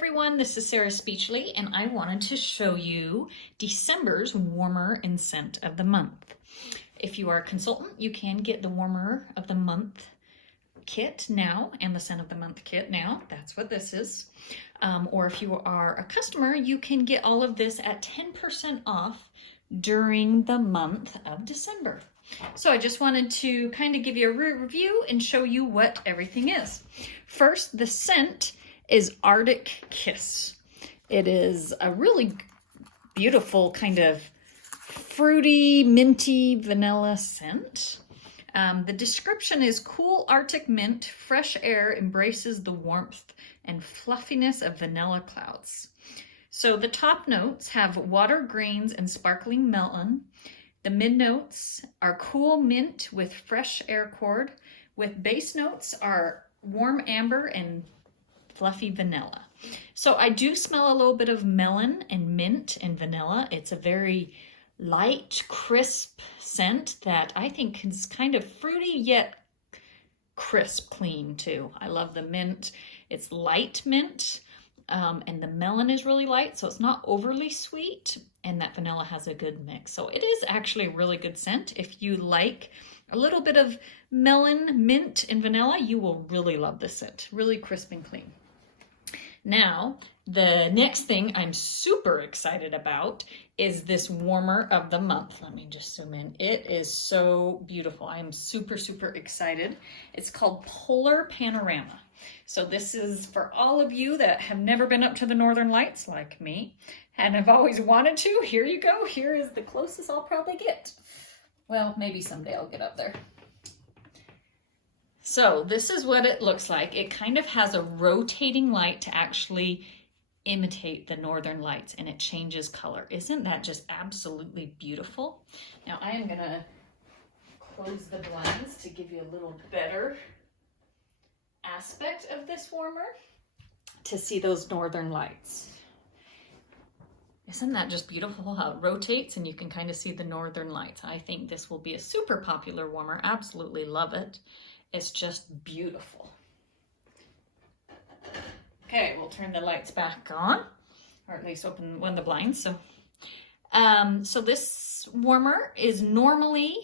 everyone, this is Sarah Speechley, and I wanted to show you December's Warmer and Scent of the Month. If you are a consultant, you can get the Warmer of the Month kit now and the Scent of the Month kit now. That's what this is. Or if you are a customer, you can get all of this at 10% off during the month of December. So I just wanted to kind of give you a review and show you what everything is. First, the scent is Arctic Kiss. It is a really beautiful kind of fruity, minty vanilla scent. The description is cool Arctic mint, fresh air embraces the warmth and fluffiness of vanilla clouds. So the top notes have water, grains, and sparkling melon. The mid notes are cool mint with fresh air chord, with base notes are warm amber and fluffy vanilla. So I do smell a little bit of melon and mint and vanilla. It's a very light, crisp scent that I think is kind of fruity yet crisp, clean too. I love the mint. It's light mint, and the melon is really light, so it's not overly sweet, and that vanilla has a good mix. So it is actually a really good scent. If you like a little bit of melon, mint, and vanilla, you will really love this scent. Really crisp and clean. Now, the next thing I'm super excited about is this Warmer of the Month. Let me just zoom in. It is so beautiful. I am super, super excited. It's called Polar Panorama. So this is for all of you that have never been up to the Northern Lights like me and have always wanted to. Here you go. Here is the closest I'll probably get. Well, maybe someday I'll get up there. So this is what it looks like. It kind of has a rotating light to actually imitate the Northern Lights, and it changes color. Isn't that just absolutely beautiful? Now I am gonna close the blinds to give you a little better aspect of this warmer to see those Northern Lights. Isn't that just beautiful how it rotates and you can kind of see the Northern Lights? I think this will be a super popular warmer. Absolutely love it. It's just beautiful. Okay, we'll turn the lights back on, or at least open one of the blinds. So this warmer is normally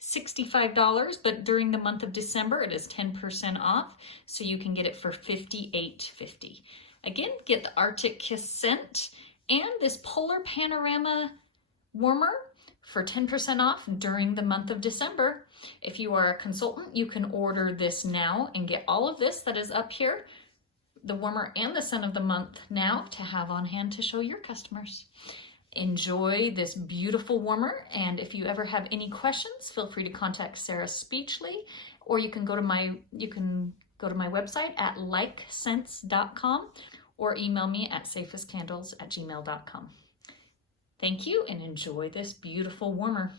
$65, but during the month of December, it is 10% off, so you can get it for $58.50. Again, get the Arctic Kiss scent and this Polar Panorama warmer for 10% off during the month of December. If you are a consultant, you can order this now and get all of this that is up here, the warmer and the scent of the month now, to have on hand to show your customers. Enjoy this beautiful warmer, and if you ever have any questions, feel free to contact Sarah Speechley, or you can go to my website at likescents.com or email me at safestcandles@gmail.com. Thank you, and enjoy this beautiful warmer.